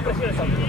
No presiones tanto.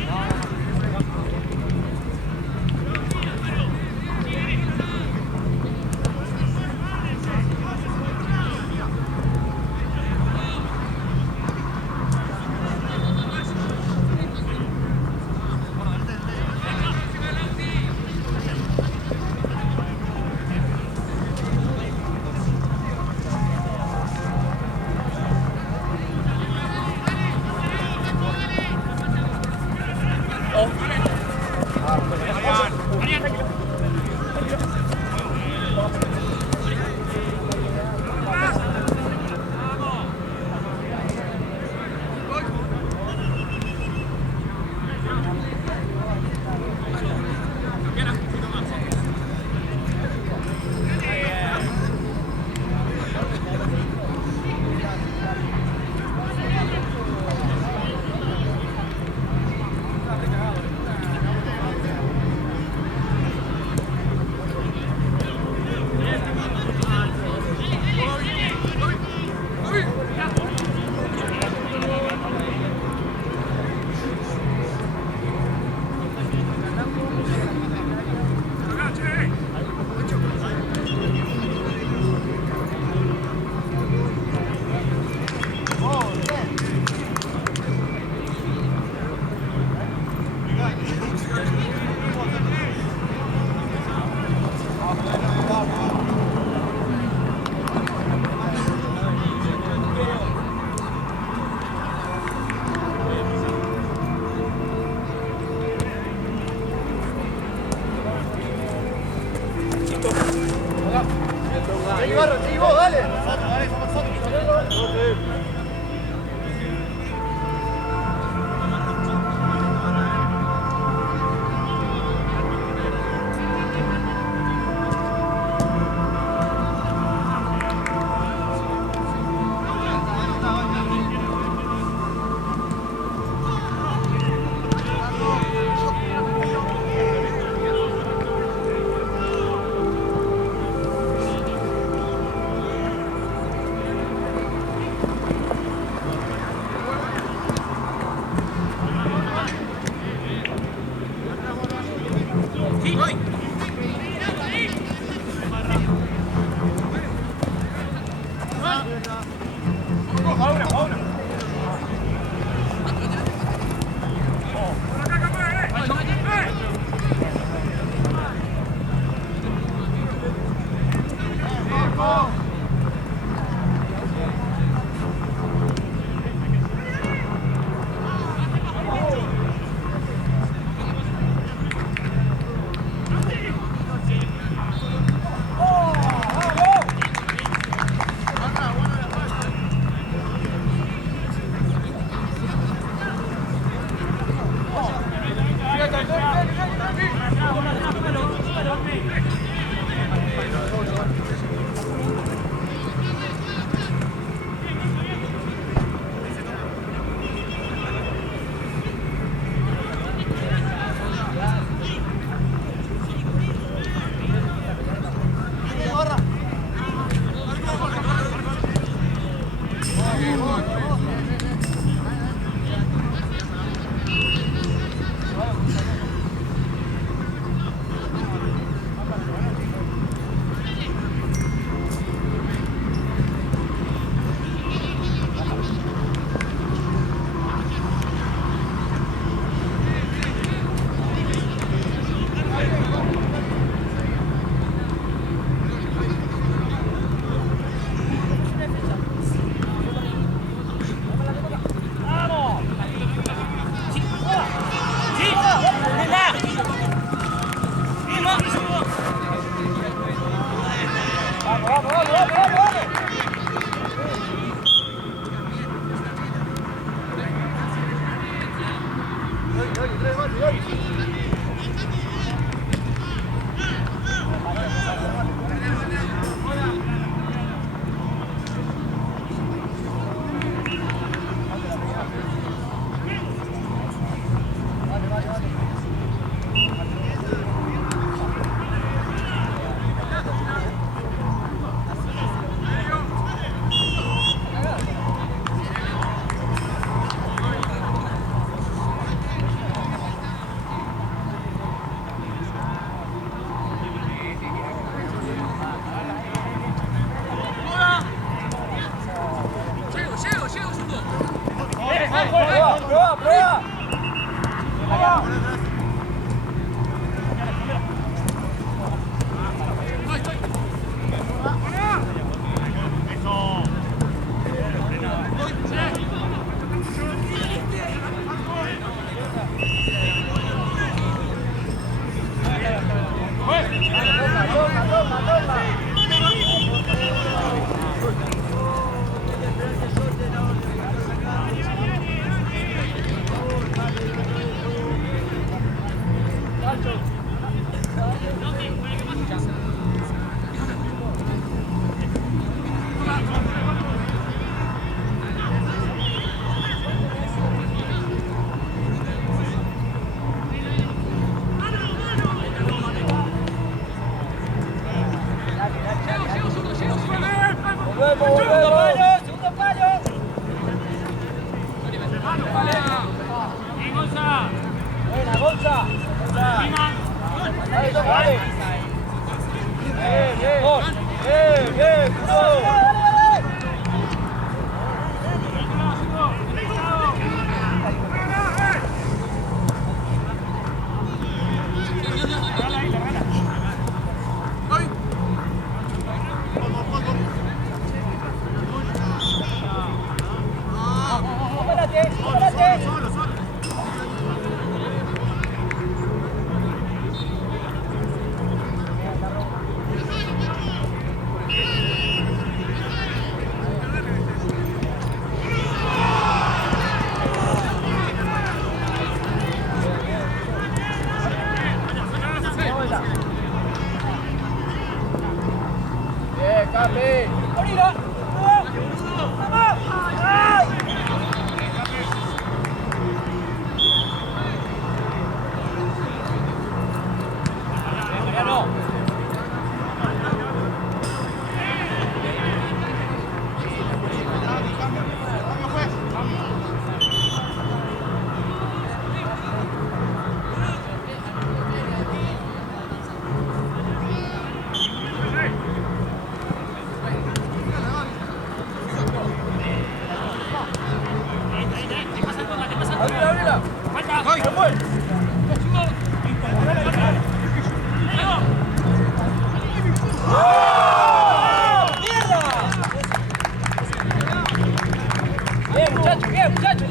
muchachos, bien, muchachos.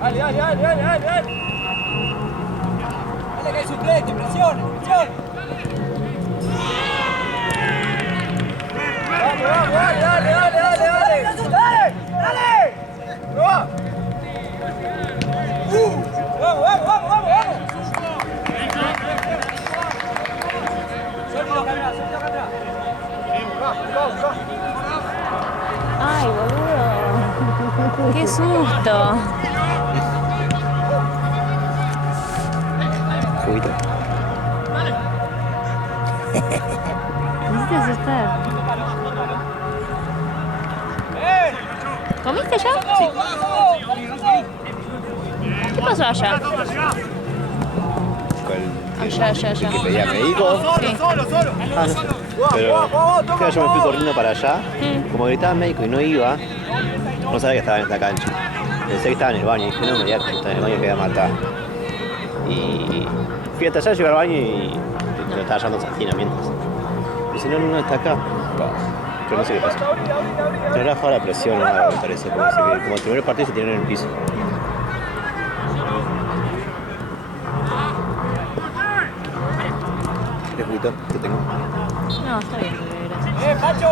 Dale, dale, dale, dale, dale, dale. Dale que hay suplente, presione, presione. Vamos, vamos, dale, dale, dale, dale, dale. Dale, dale. ¡No! Vamos, vamos, vamos, vamos, vamos. Suelta acá atrás, suelta acá atrás. Ay, boludo. Qué susto. Juguito. Me hiciste asustar. ¿Comiste ya? Sí. ¿Qué pasó allá? Allá, allá, allá. ¿Que pedía médico? Sí. Ah, no sé. Pero claro, yo me fui corriendo para allá. Como gritaba médico y no iba, no sabía que estaba en esta cancha. Pensé que estaba en el baño y dije, no me digas que está en el baño que voy a matar. Y fui hasta allá, llegué al baño y me estaba llamando Santina mientras. Y dice, no, no, no, está acá. Pero no sé qué pasó. Tendrá bajado la presión, no, me parece, porque como el primer partido se tiraron en el piso. ¿Quieres juguito? ¿Qué tengo? No, está bien, gracias. Pacho.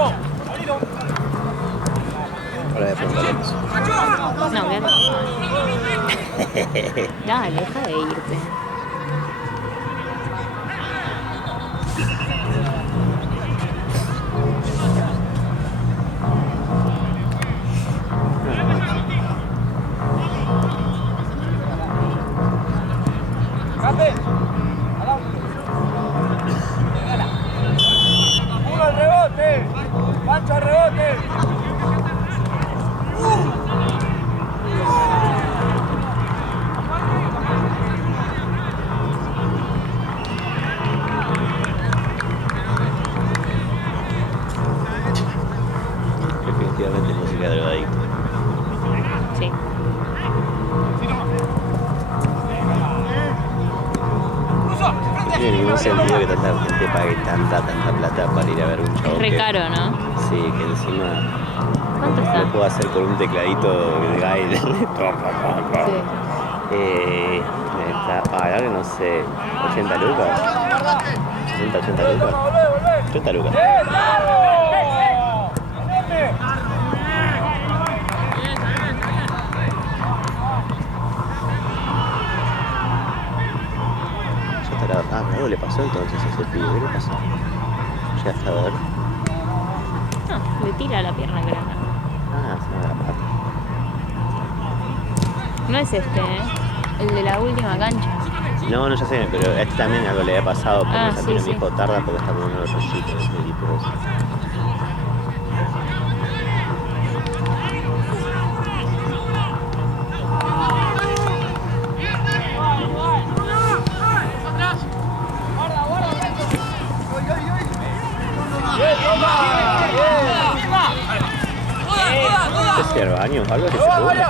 Ahora voy a preguntarle eso. No, quédate. Dale, deja de irte. Uno al rebote. Pancho al rebote. Definitivamente música de drogadicto. Sí. No tiene ningún sentido que tanta gente pague tanta plata para ir a ver un chabón. Es re que, caro, ¿no? sí, que encima ¿Cuánto está? lo puedo hacer con un tecladito de Gail. Sí. Ahora que no sé, 80 lucas. 60, 80 lucas. 80 lucas. Algo le pasó entonces a ese pibe, ¿qué le pasó? ¿Llegaste a ver? No, le tira la pierna, creo. Ah, se me da la pata. No es este, ¿eh? El de la última cancha. No, no, ya sé, pero a este también algo le había pasado porque Sí, me sí. dijo tarda porque está con uno de los rollitos de tipo de eso. ¿Es el baño? ¿Algo que se puede?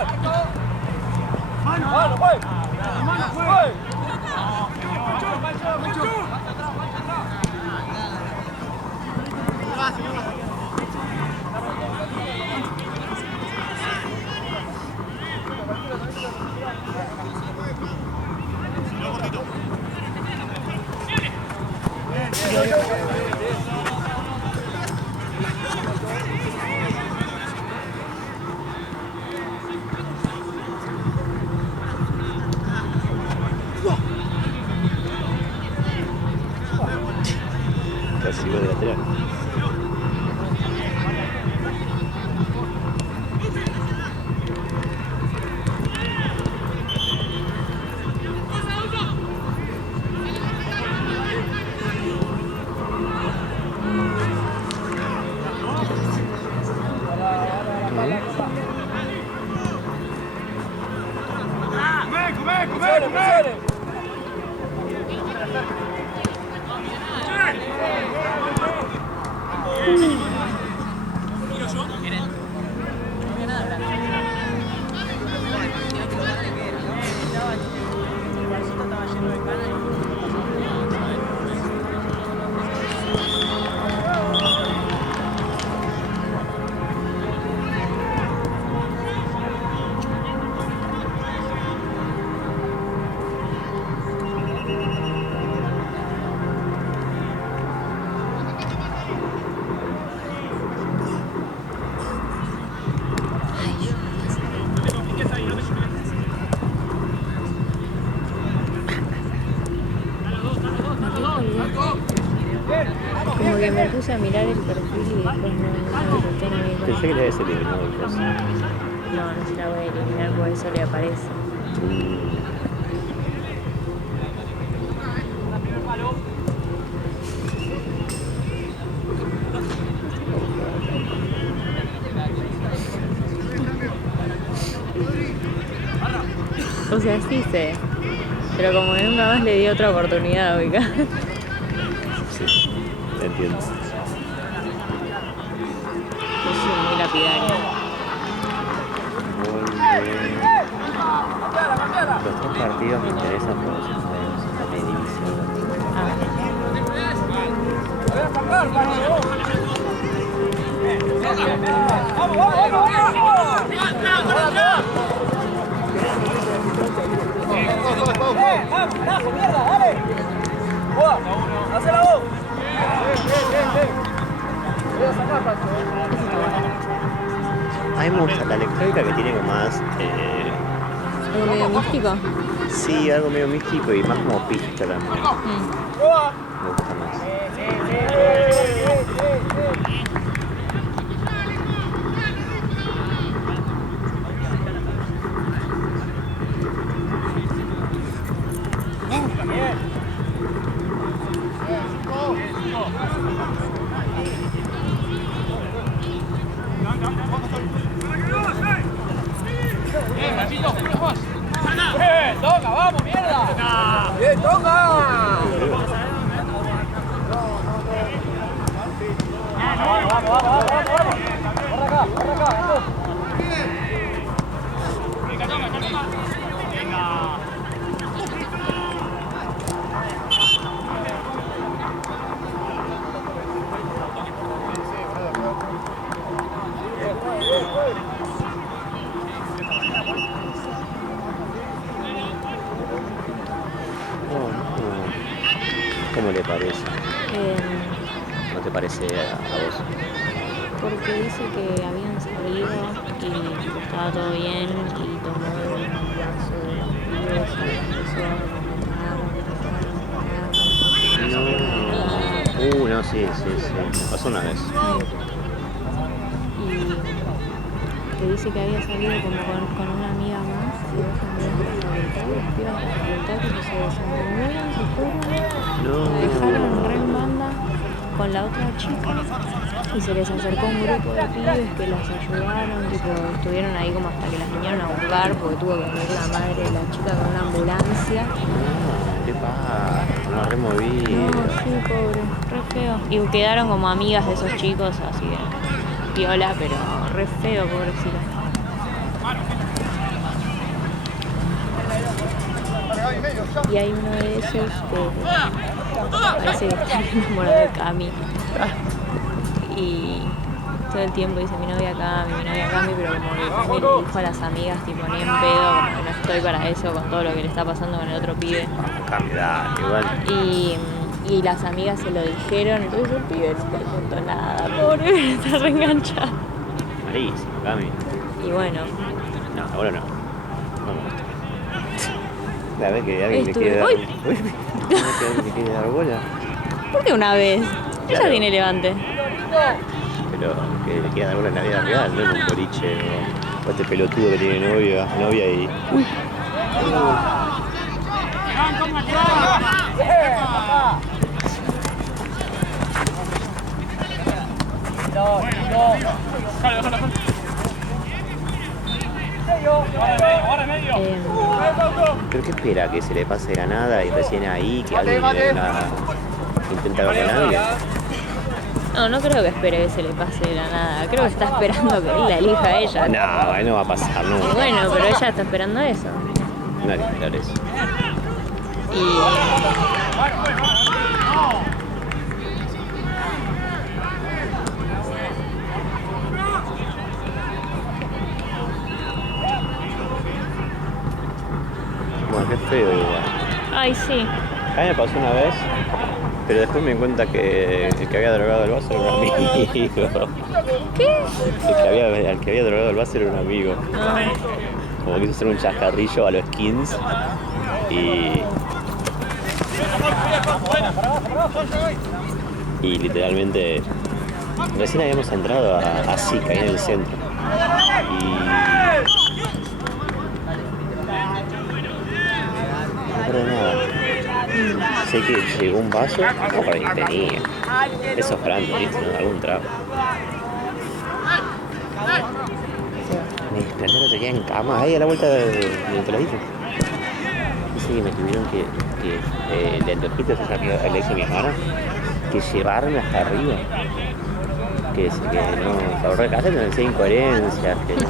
Recibo de lateral. Porque me puse a mirar el perfil y después no presté en mi Pensé que le habías eliminado el coso. No, no se la voy a eliminar porque eso le aparece. O sea, sí sé. Pero como que nunca más le di otra oportunidad, oiga. Sí, te entiendo. Yo soy muy lapidario. Muy bien. Los 3 partidos me interesan porque son de la división. ¡Carajo, mierda, dale! ¡Buah! ¡Hacela vos! Voy a sacar, Pancho. A mí me gusta la electrónica que tiene como más... ¿Algo medio místico? sí, algo medio místico y más como pista también. Me gusta más. ¡Toca, vamos, mierda! ¡Bien, toca! Vamos. Corre acá. ¿Cómo le parece? ¿No te parece a vos? Porque dice que habían salido y estaba todo bien y tomó un vaso de los pibes y empezó a No. No, sí. Me pasó una vez. Y que dice que había salido como con una amiga más y dos amigas de la facultad, y las pibas de la facultad que se desenvolvieron, se fueron, la dejaron re en banda con la otra chica y se les acercó un grupo de pibes que las ayudaron, tipo, estuvieron ahí como hasta que las vinieron a buscar porque tuvo que venir la madre de la chica con una ambulancia. ¿Qué pasa? No removí. No, sí, pobre, re feo. Y quedaron como amigas de esos chicos, así que piola, pero re feo, pobrecita. Y hay uno de esos que parece que está enamorado de Cami. Y todo el tiempo dice mi novia Cami, pero como que Cami le dijo a las amigas, tipo, ni en pedo, como que no estoy para eso con todo lo que le está pasando con el otro pibe. Cami, dale, igual. Y las amigas se lo dijeron, entonces el pibe no le contó nada, pobre, está reenganchado. Malísimo, Cami. Y bueno. No, ahora no. No. A ver que alguien le quiere dar. ¡Uy! ¿Le quiere dar bola? ¿Por qué una vez? Ella Claro. tiene levante. Pero que le quiera dar bola en la vida real, no en un boliche o este pelotudo que tiene novia y. Uy. ¿Pero qué espera? ¿Que se le pase de la nada y recién ahí que alguien le venga a intentar con alguien? No creo que espere que se le pase de la nada. Creo que está esperando que él la elija a ella. No va a pasar, no. Y bueno, pero ella está esperando eso. No hay que esperar eso. Bueno, qué feo igual. Ay, sí. A mí me pasó una vez, pero después me di cuenta que el que había drogado el vaso era un amigo. ¿Qué? El que había drogado el vaso era un amigo. Como quiso hacer un chascarrillo a los skins y Y literalmente recién habíamos entrado a Sica, ahí en el centro. Y no recuerdo nada. Sé que llegó un vaso, no para que tenía. Esos grandes, ¿viste? ¿No? Algún trago. Me desperté el otro día en cama, ahí a la vuelta del peladito. Dice que me tuvieron que de anteojitos, esa que le hice a mi hermana, que llevarme hasta arriba. Que no, se ahorró casa, que no decía incoherencias, que no.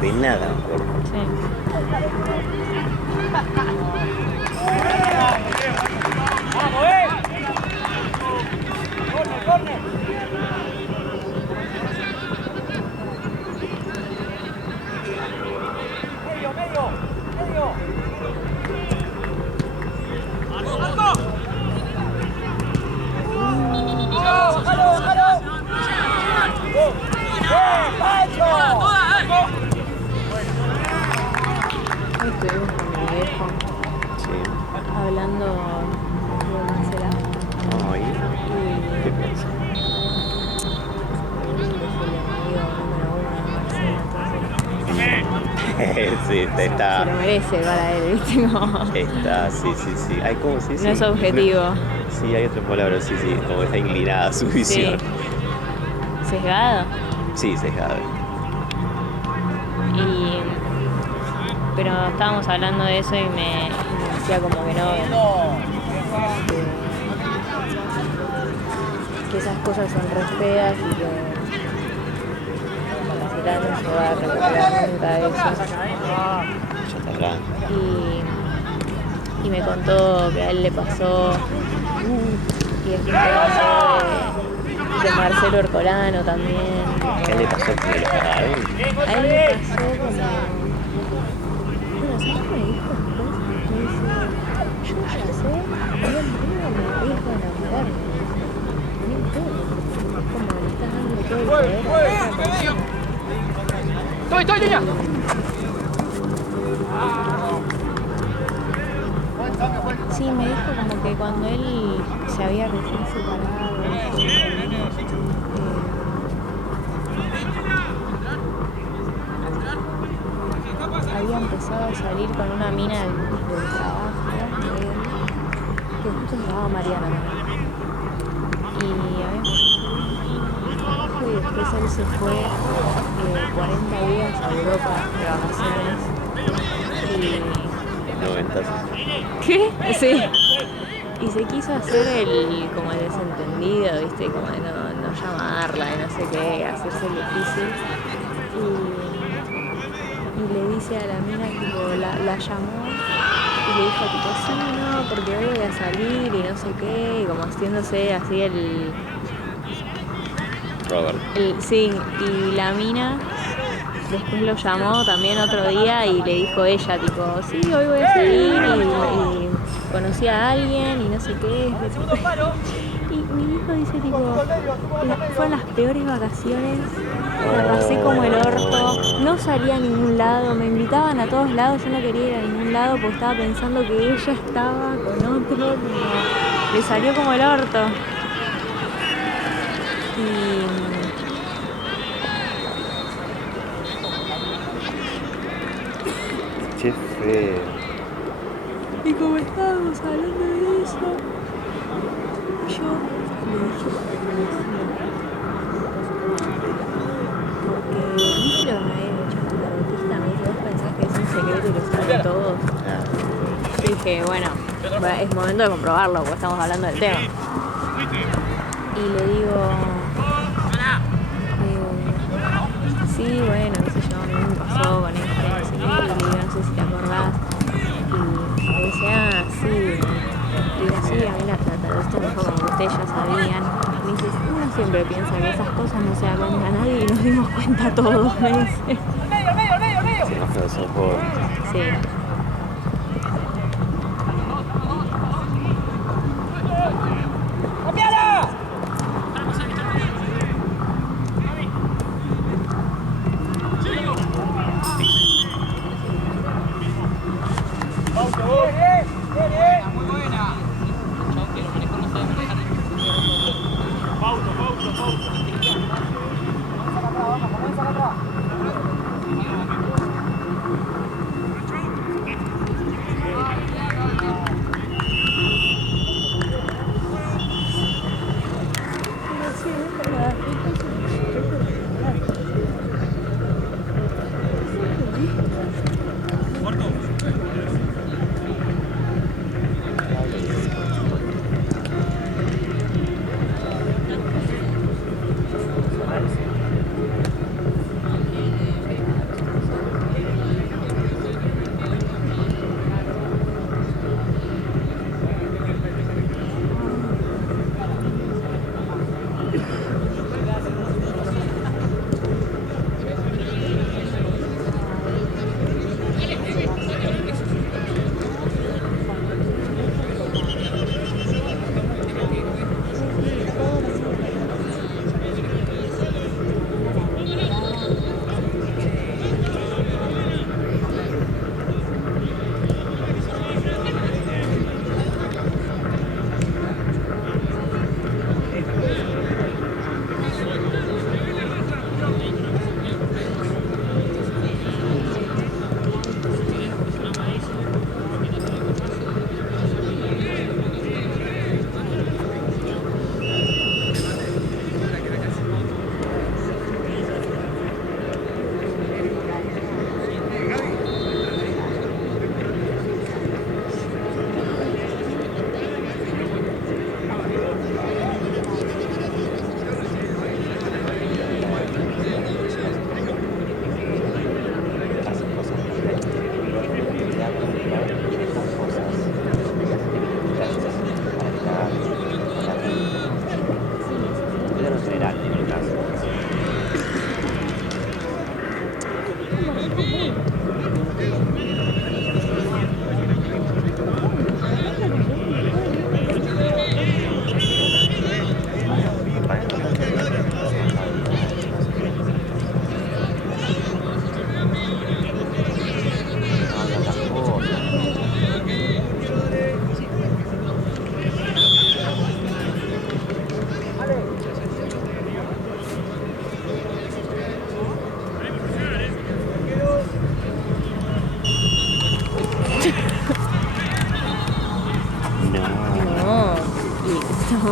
De nada, me acuerdo. Sí. ¡Vamos, ¡Corner, corner! ¡Medio! ¡Bájalo! Hoy estuvimos con mi viejo Sí. hablando de Marcela. Ay, ¿qué piensas? Sí, está. Se lo merece para él, ¿viste? Como... Está, sí. Ay, ¿cómo se dice? No es objetivo. Sí, hay otra palabra, sí, como está inclinada su visión. Sí. ¿Sesgado? Sí, sesgado. Pero estábamos hablando de eso y me decía como que no... Que esas cosas son re feas y que Marcela no se va a recuperar nunca de eso. Ya está grande. Y me contó que a él le pasó y después me habló de Marcelo Ercolano también. ¿Qué le pasó? ¿Que lo cagaron? A él le pasó como... Bueno, ¿sabes qué me dijo después? Me dice, yo ya sé, bien primero me arriesgo a enamorarme. No importa, como le estás dando todo el poder a otra persona. ¡Estoy, ya! Sí, me dijo como que cuando él se había recién separado, había empezado a salir con una mina del trabajo de él, que justo se llamaba Mariana también. Y había empezado a salir y después él se fue 40 días a Europa de vacaciones. 90. ¿Qué? Sí. Y se quiso hacer como el desentendido, ¿viste? Como de no llamarla, de no sé qué, hacerse el difícil. Y le dice a la mina, tipo, la llamó y le dijo, tipo, sí, no, porque hoy voy a salir y no sé qué, y como haciéndose así Robert. sí, y la mina después lo llamó también otro día y le dijo ella, tipo, sí, hoy voy a salir y conocí a alguien y no sé qué. Y mi hijo dice, tipo, fueron las peores vacaciones, la pasé como el orto, no salía a ningún lado, me invitaban a todos lados, yo no quería ir a ningún lado porque estaba pensando que ella estaba con otro, le salió como el orto. Qué feo. Y como estábamos hablando de eso, yo le dije porque viste lo que me había dicho la dentista, me dice, vos pensás que es un secreto y lo saben todos. Y dije, bueno, es momento de comprobarlo porque estamos hablando del tema. Y le digo, sí, bueno, qué sé yo, a mí me pasó con esto, no sé qué, y le digo, no sé si te acordás. Y me dice, sí. Y digo, sí, a mí la trataste mejor como que ustedes ya sabían. Me dice, uno siempre piensa que esas cosas no se dan cuenta a nadie y nos dimos cuenta todos, me dice. ¡Medio! Se nos quedó por... Sí. ¡Cambiala! Bien. Muy buena.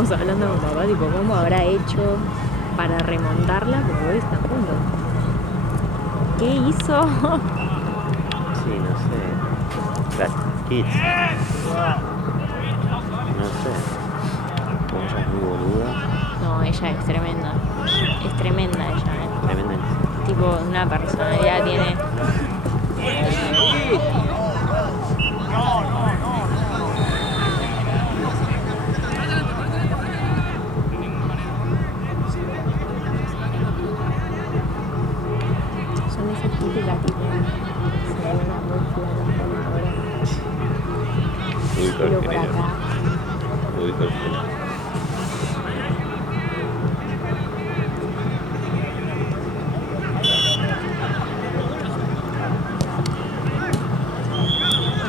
estábamos hablando con papá, tipo, cómo habrá hecho para remontarla, porque hoy está a punto. ¿Qué hizo? Sí, no sé. Las kids. No sé. Como ella es muy boluda. No, ella es tremenda. Es tremenda ella, Tremenda. Tipo, una personalidad tiene. Son esas típicas, tipo, se ven una muy Ubico el pero por género. acá. Ubico el género.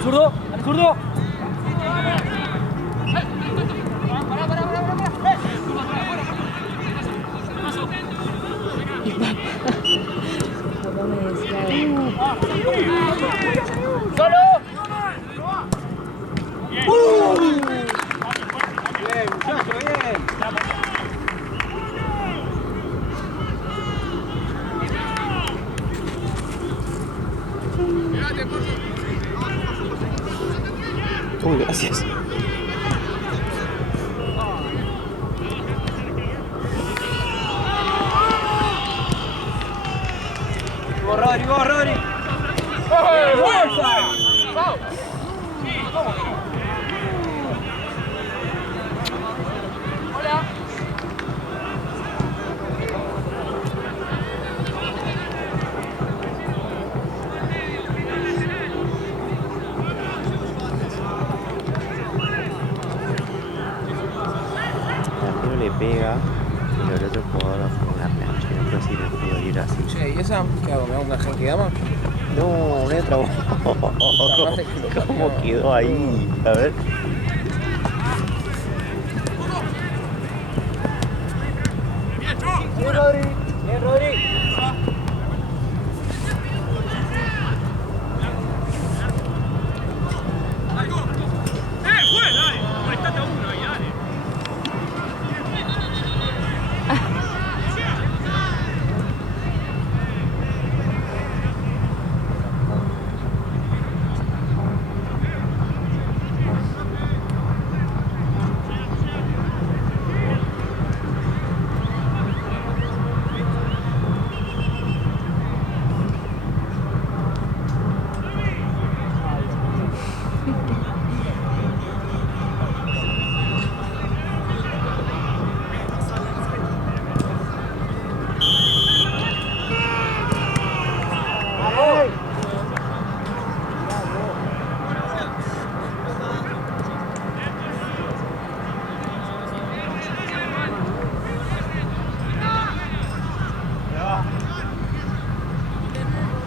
¡Zurdo! ¡Al zurdo! Papá me decía, ¡Solo! Bien, muchacho, bien. Uy, gracias. Vos, Rodri. ¡Fuerza! Arquero le pega y el otro jugador hace una plancha. No sé si le puedo ir así. Che, ¿y esa qué hago? ¿Me hago una genkidama? No, no entra. ¿Cómo quedó ahí? A ver. Bien, Rodri. Bien, Rodri.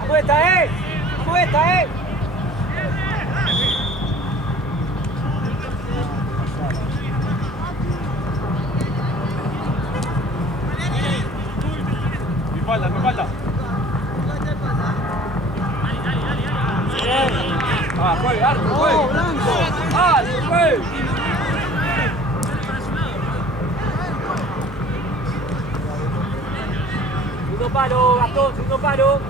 ¡Apuesta, ¡Apuesta, Me falta. Ah, juegue, Arco, juegue. Blanco. Ah, juegue. Segundo palo, Gastón, segundo palo.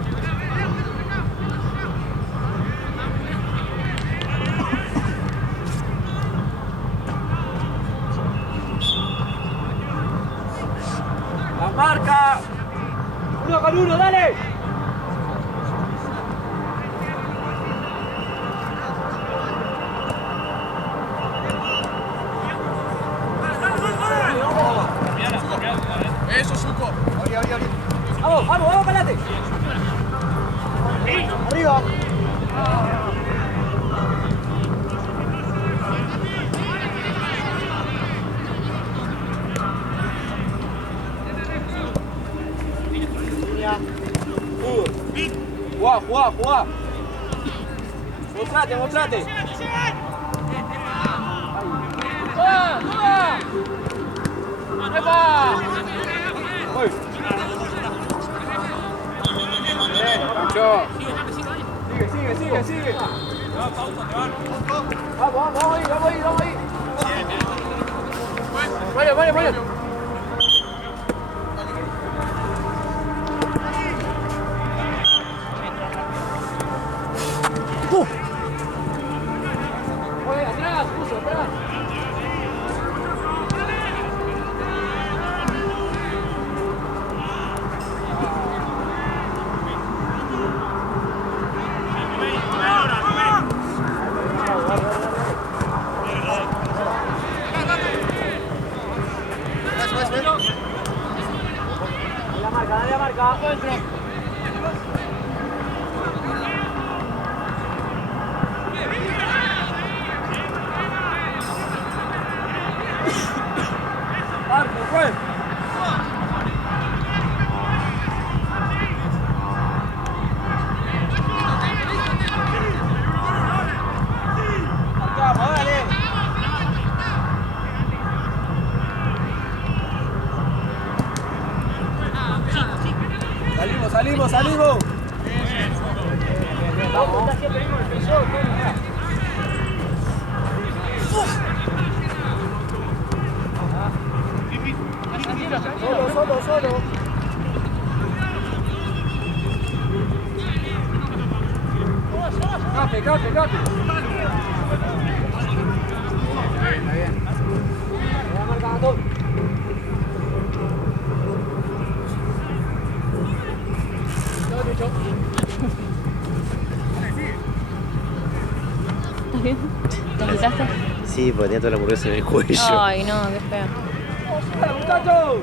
La marca. 1 con 1, dale. Eso, Zuko. Vamos, para adelante. Arriba. Jugá. Mostrate. ¡Toma! ¡Epa! ¡Uy! Bien, mucho. Sigue. Vamos ahí. Vale, vale, vale. Oye, atrás, puso, atrás. Dale la marca, adentro. Marco, fue. Marcamos, dale. Salimos, salimos, salimos. Vamos. Solo, solo. Cape. Está bien. Voy a marcar a todos. ¿Estás bien? ¿Te quitaste? Sí, porque tenía toda la hamburguesa en el cuello. Ay, no, qué feo. ¡Dale, muchachos!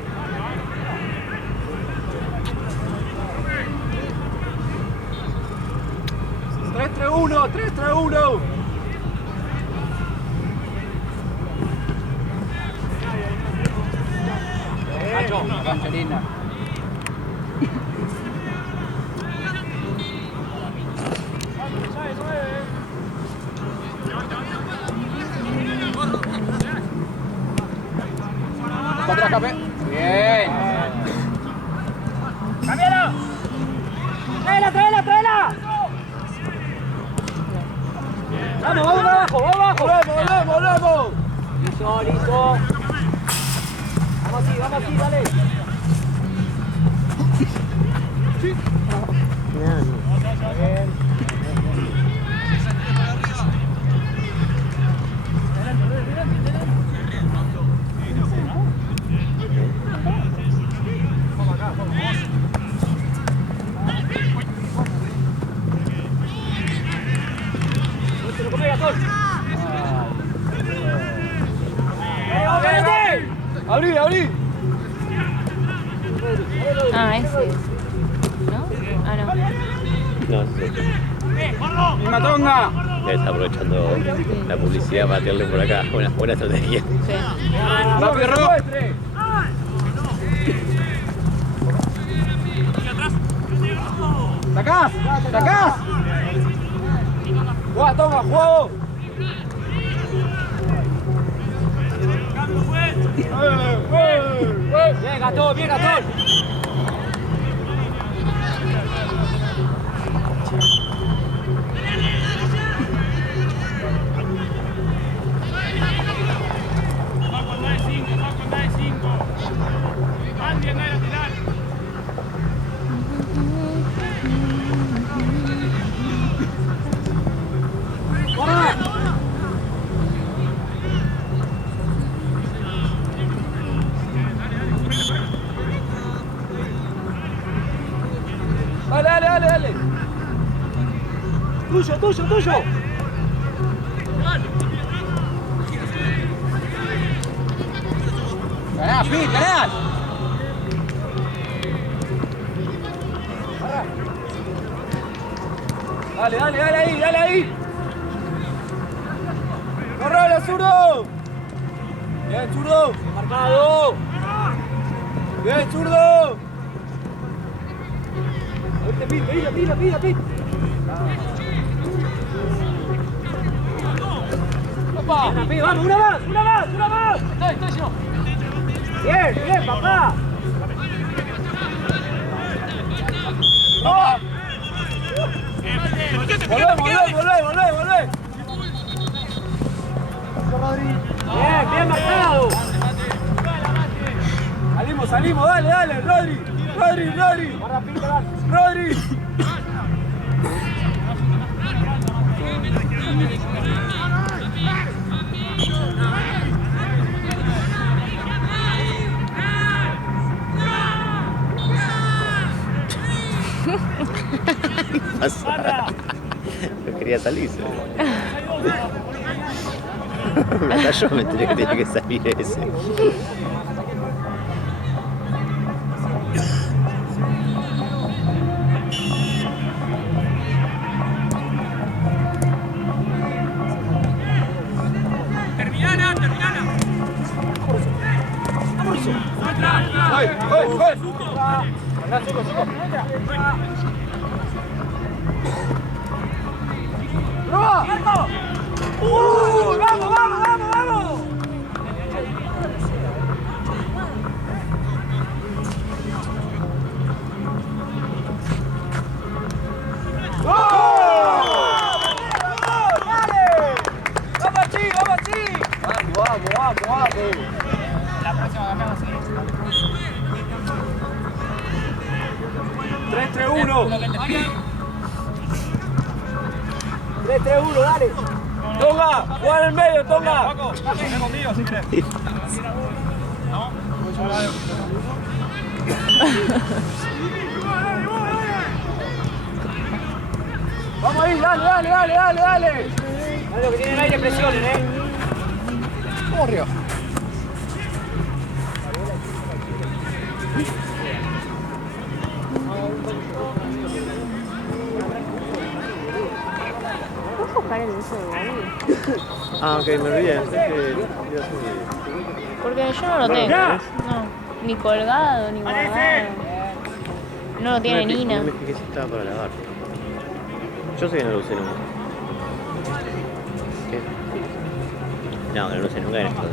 ¡3-3-1! ¡3-3-1! Cancha linda. Para atrás, Cape. Bien. ¡Cámbiala! ¡Tráela! ¡Vamos abajo! ¡Volvemos! Listo. Vamos así, dale. Bien. ¡Abrí! Ah, ese. ¿No? Ah, no. No sé. ¡Mi matonga! Él está aprovechando la publicidad para tirarle por acá. Buena estrategia. Sí. ¡Rápido, Robo! ¡Sacás! ¡Juega, toma, juego! Bien, Gastón! Dale. Tuyo. Ganás, Pit, ganás. Dale ahí. ¡Corralo, zurdo! Bien, zurdo. Marcado. Bien, zurdo. Pida, Pit. Opa, vamos, una más. Estoy yo. Bien, papá. ¡Oh! Volvé. Bien marcado. Salimos, dale, Rodri. Rodri. No quería salirse. Hasta yo me enteré que tenía que salir ese. Terminala. ¡Vamos! Vamos. La próxima cambiamos así. 3-3-1. 3-3-1, dale. Tonga, juega en el medio, Tonga. Ven conmigo si querés. Vamos ahí, dale. Dale, que tienen aire, presionen, Corrió. ¿Puedes buscar el uso de Bobby? Ah, ok, me olvidé. Porque yo no lo tengo. No, ni colgado, ni guardado. No lo tiene Nina. No me fijé si estaba para lavar. Yo sé que no lo usé nunca. ¿Qué? No, no lo usé nunca en estos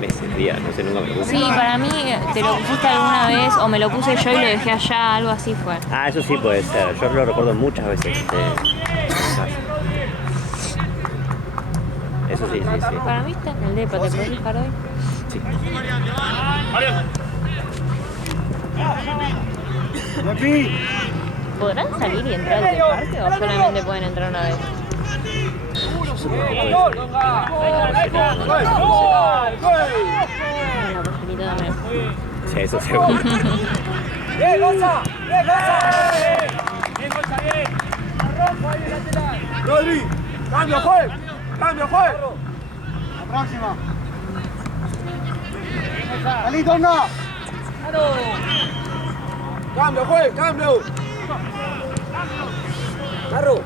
meses, días. No sé, nunca me lo puse. Sí, para mí te lo pusiste alguna vez o me lo puse yo y lo dejé allá, algo así fue. Ah, eso sí puede ser. Yo lo recuerdo muchas veces. Eso sí. Para mí está en el depa, ¿te puedes fijar hoy? Sí. ¿Podrán salir y entrar del parque o solamente pueden entrar una vez? La pajarita también. Sí, eso seguro. ¡Bien, Gonza! ¡Bien, Rodri, cambio, juez. La próxima. ¡Salí, Tonga! ¡Cambio, juez! ¡Cambio! ¡Carro!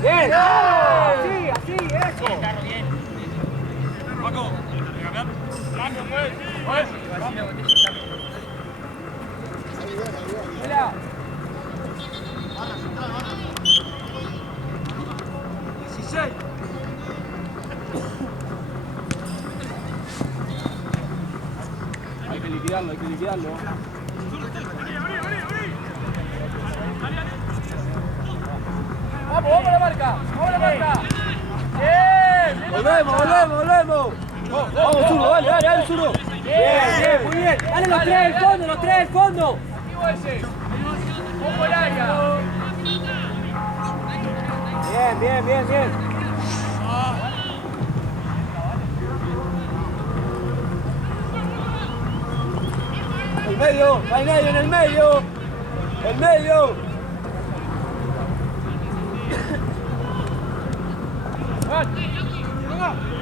¡Bien! Así, eso. Paco, cambio, pues. Mira. 16. Hay que liquidarlo. Vamos a la marca. Bien. Volvemos. Vamos, Zurdo, dale, Zurdo. Bien, muy bien. Dale los tres del fondo. Ojo el área. Bien. El medio, hay nadie en el medio.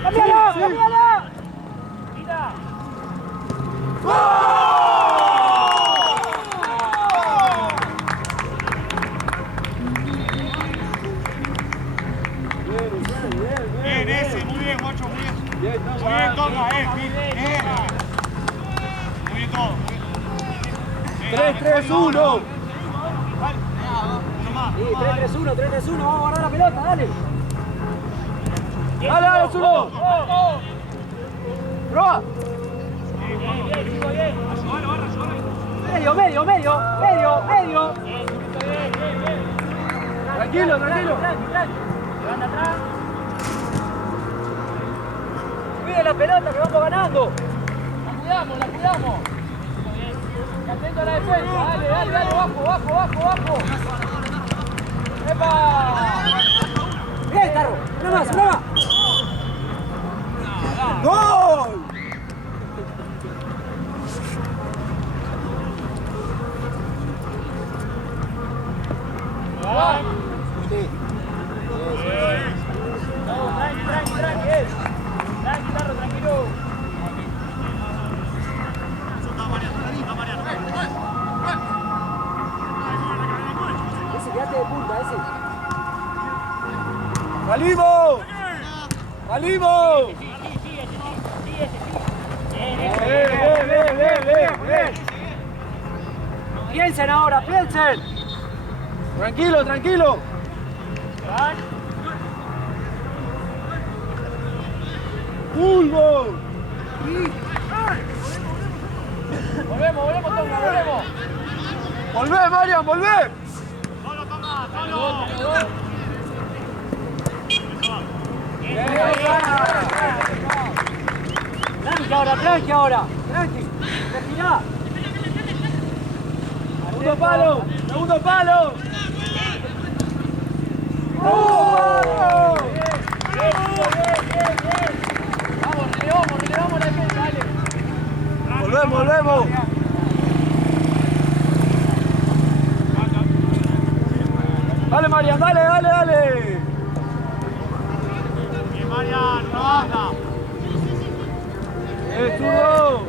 ¡Cámbiala! ¡Mira! Bien, ese, muy bien, Guacho, muy bien. Muy bien, Tonga, bien. Muy bien todo. 3-3-1. Sí, 3-3-1, 3-3-1, vamos a guardar la pelota, dale. Dale, dale, Zulu. Proba. Medio. Tranquilo. Levanta atrás. Cuide la pelota que vamos ganando. La cuidamos. Atento a la defensa. Dale, bajo. ¡Epa! ¡Bien, Carro! ¡Una más! ¡Gol! Sí. Tranqui, Carro, tranquilo. Ese, quédate de punta, ese. ¡Salimos! Bien. Piensen ahora, piensen. Tranquilo. ¡Pulvo! Volvemos, Tonga. ¡Volvé, Marian, volvé! ¡Solo! Tranqui ahora. Respirá. Segundo palo. ¡Oh! Bien. Vamos, relevamos la defensa, dale. Volvemos. Dale, Marian, dale. Bien, Marian, trabaja. ¡Zurdo!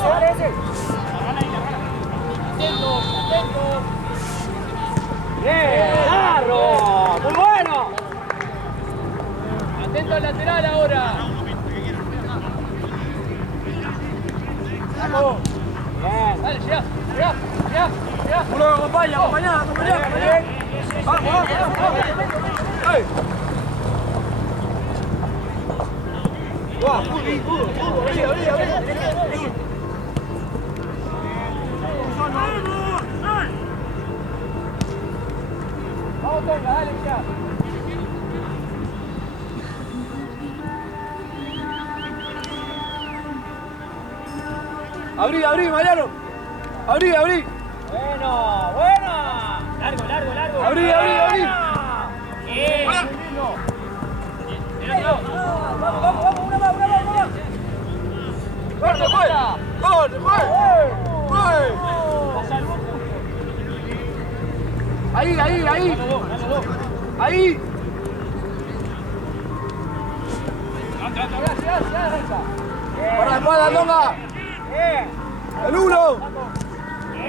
Dale ese. Atentos. ¡Bien! ¡Carro! ¡Muy bueno! Atento al lateral ahora. Vamos. Bien. Dale, llega. Uno acompaña. Vamos. ¡Ay! ¡Guau! ¡Fútbol! ¡Abrí! Vamos, Tonga, dale, ya. Abrí, Mariano. Abrí. Buena. Largo. Abrí. Vamos, una más. ¡Gol! Ahí. Ahí. Por la espalda, Tonga. El 1. Muy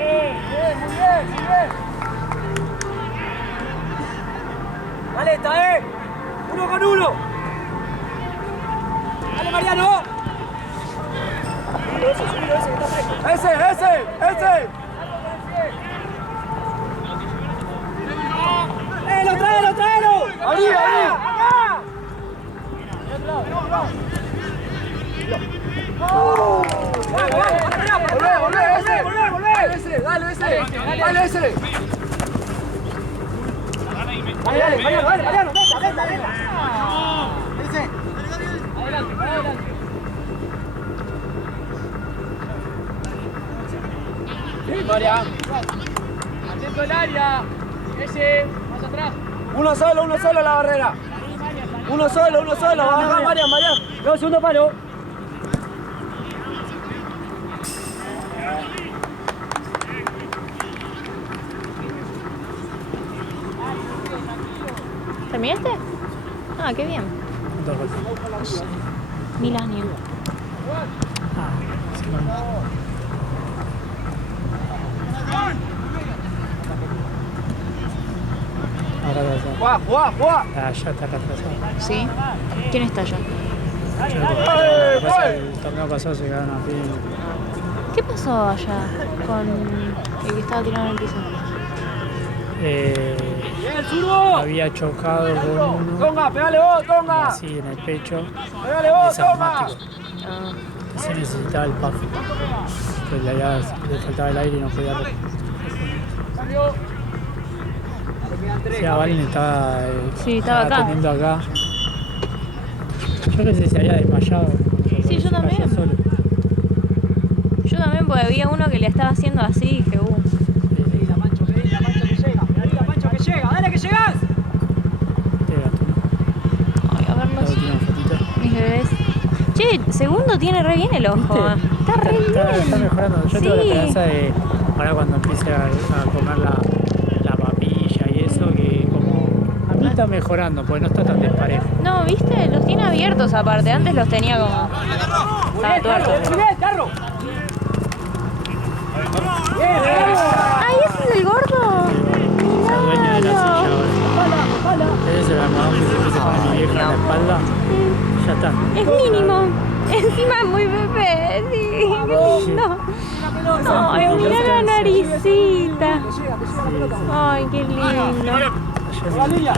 bien. Dale, está, 1 con 1. Dale, Mariano. Ese. Tráelo. Abrí. Volvé, ese. Dale, ese. Dale, Mariano. Vete. Ese. Adelante. Sí, Marian. Atento al área. Ese, más atrás. Uno solo la barrera. Uno solo. Baja, Marian. Luego segundo palo. ¿Terminaste? Ah, qué bien. 1000 años. Ahora atrasado. Jugá. Ya está retrasado. ¿Sí? ¿Quién está allá? El torneo pasado se quedaron a fin. ¿Qué pasó allá con el que estaba tirado en el piso? Bien, zurdo. Había chocado con uno. Tonga, pegale vos, Tonga. Así en el pecho. Pegale vos, Es Tonga. asmático. Ah, Sí necesitaba el puff. Pues le faltaba el aire y no podía. Sí, a Valen estaba, Sí, estaba acá. teniendo acá. Yo no sé si se había desmayado. Sí, yo Se cayó también. solo. yo también, porque había uno que le estaba haciendo así y dije, Pedila, Pancho que llega. Pedila, Pancho que llega. Dale que llegás. ay, a verlos. Luego tiene una fotito. Mis bebés. Che, segundo tiene re bien el ojo. ¿Viste? Está re bien. Está mejorando. Yo tengo la Sí. esperanza de ahora cuando empiece a comer la papilla y eso, que como a mí está mejorando, porque no está tan desparejo. No, ¿viste? Los tiene abiertos aparte. Antes los tenía como... Estaba tuerto. Muy bien, Carro. ¡Ay, ese es el gordo! Es el dueño de la silla ahora. Ese es el almohadón que se pone mi vieja en la espalda. Ya está. Es mínimo. Encima es muy bebé. Sí, qué lindo. Ay, mira la naricita. Ay, qué lindo. La línea.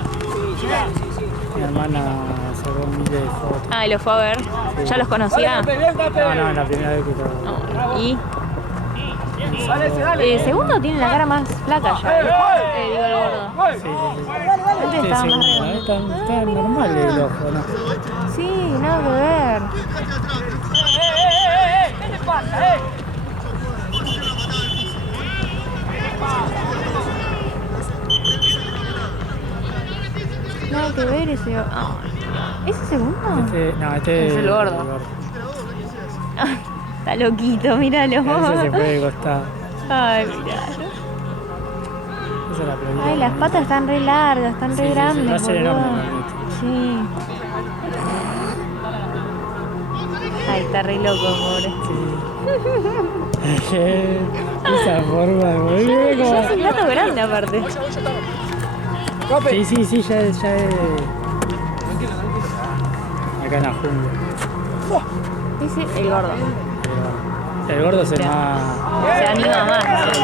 Mi hermana sacó miles de fotos. Ah, y lo fue a ver. ¿Ya los conocía? No, es la primera vez que lo... ¿Y? Dale. Segundo tiene la cara más flaca ya. Digo, el gordo. Sí. Antes Este estaba más segundo, redondo. está normal el ojo, ¿no? Sí, nada que ver. ¿Qué te pasa, Nada que ver ese. Ah, ¿ese segundo? Este Es el gordo. Está loquito, míralo. Ese se puede costar. Ay, míralo. Esa es la prioridad. Ay, las patas están re largas, están re Sí, grandes. va a ser boludo. enorme, realmente. Sí. Ay, está re loco, pobre. Esa forma de volver Ya es como... un gato grande aparte. Sí, ya es... Acá en la jungla. Ese, el gordo. El gordo es el más... Se anima más, me parece.